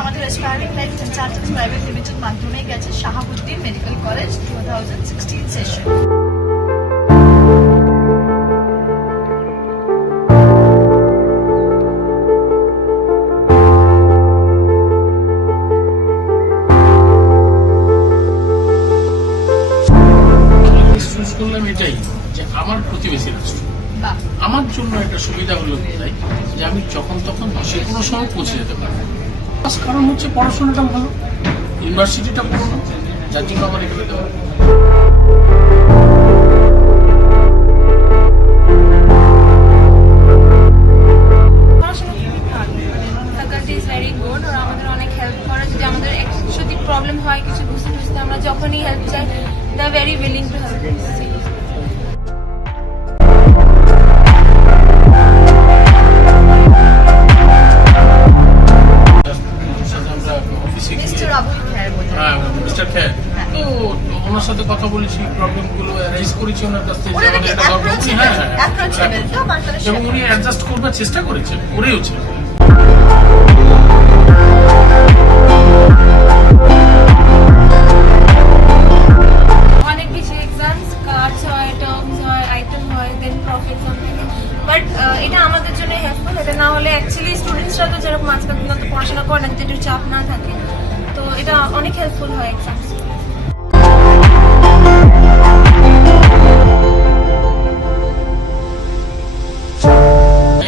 আমাদের aspiring life consultants private limited মাধ্যমে গেছে শাহাবুদ্দিন মেডিকেল কলেজ 2016 সেশন। করলাম এটাই যে আমার প্রতিবেশী রাষ্ট্র, আমার জন্য একটা সুবিধা হলো তাই যে আমি যখন তখন যে কোনো সময় পৌঁছে যেতে পারবো। কারণ হচ্ছে পড়াশোনাটা ভালো, ইউনিভার্সিটিটা পুরোনো, যার জন্য আমার এখানে দেওয়া। অনেক হেল্প করে, যদি আমাদের যদি প্রবলেম হয় কিছু বুঝতে বুঝতে আমরা যখনই হেল্প চাই, they are very willing to help. তো ওনার সাথে কথা বলেছি, প্রবলেমগুলো রাইজ করেছি ওনার কাছ থেকে, আমাদের এটা দরকার। এবং উনি অ্যাডজাস্ট করবার চেষ্টা করেছেন, করেওছে। অনেক বেশি এক্সামস, কার্ডস হয়, টার্মস হয়, আইটেম হয়, দেন প্রফিট সামথিং, বাট এটা আমাদের জন্য হেল্পফুল। এটা না হলে অ্যাকচুয়ালি স্টুডেন্টসরা তো যেরকম আজকাল তো পড়াশোনা করে না, যদি চাপ না থাকে, তো এটা অনেক হেল্পফুল হয় এক্সামস।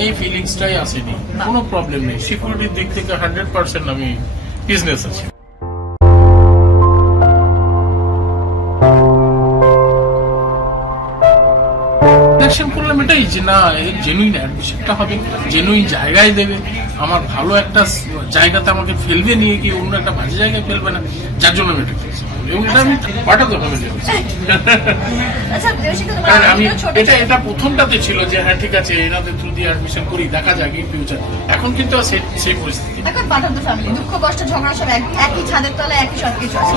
এই ফিলিংসটাই আসেনি, কোনো প্রবলেম নেই। সিকিউরিটির দিক থেকে 100% আমি বিজনেস আছি। করলাম এটাই যে না, জেনুইন অ্যাডমিশনটা হবে, জেনুইন জায়গায় দেবে, আমার ভালো একটা জায়গাতে আমাকে ফেলবে, নিয়ে গিয়ে অন্য একটা বাজে জায়গায় ফেলবে না, যার জন্য আমি এটা করছি। এবং এটা আমি পাঠাতে হবে। আমি এটা প্রথমটাতে ছিল যে হ্যাঁ ঠিক আছে, এনাদের থ্রু দিয়ে অ্যাডমিশন করি, দেখা যাক ইন ফিউচার। এখন কিন্তু সেই পরিস্থিতি, দুঃখ কষ্ট ঝগড়া সব একই ছাদের তলায় একই সবকিছু আছে।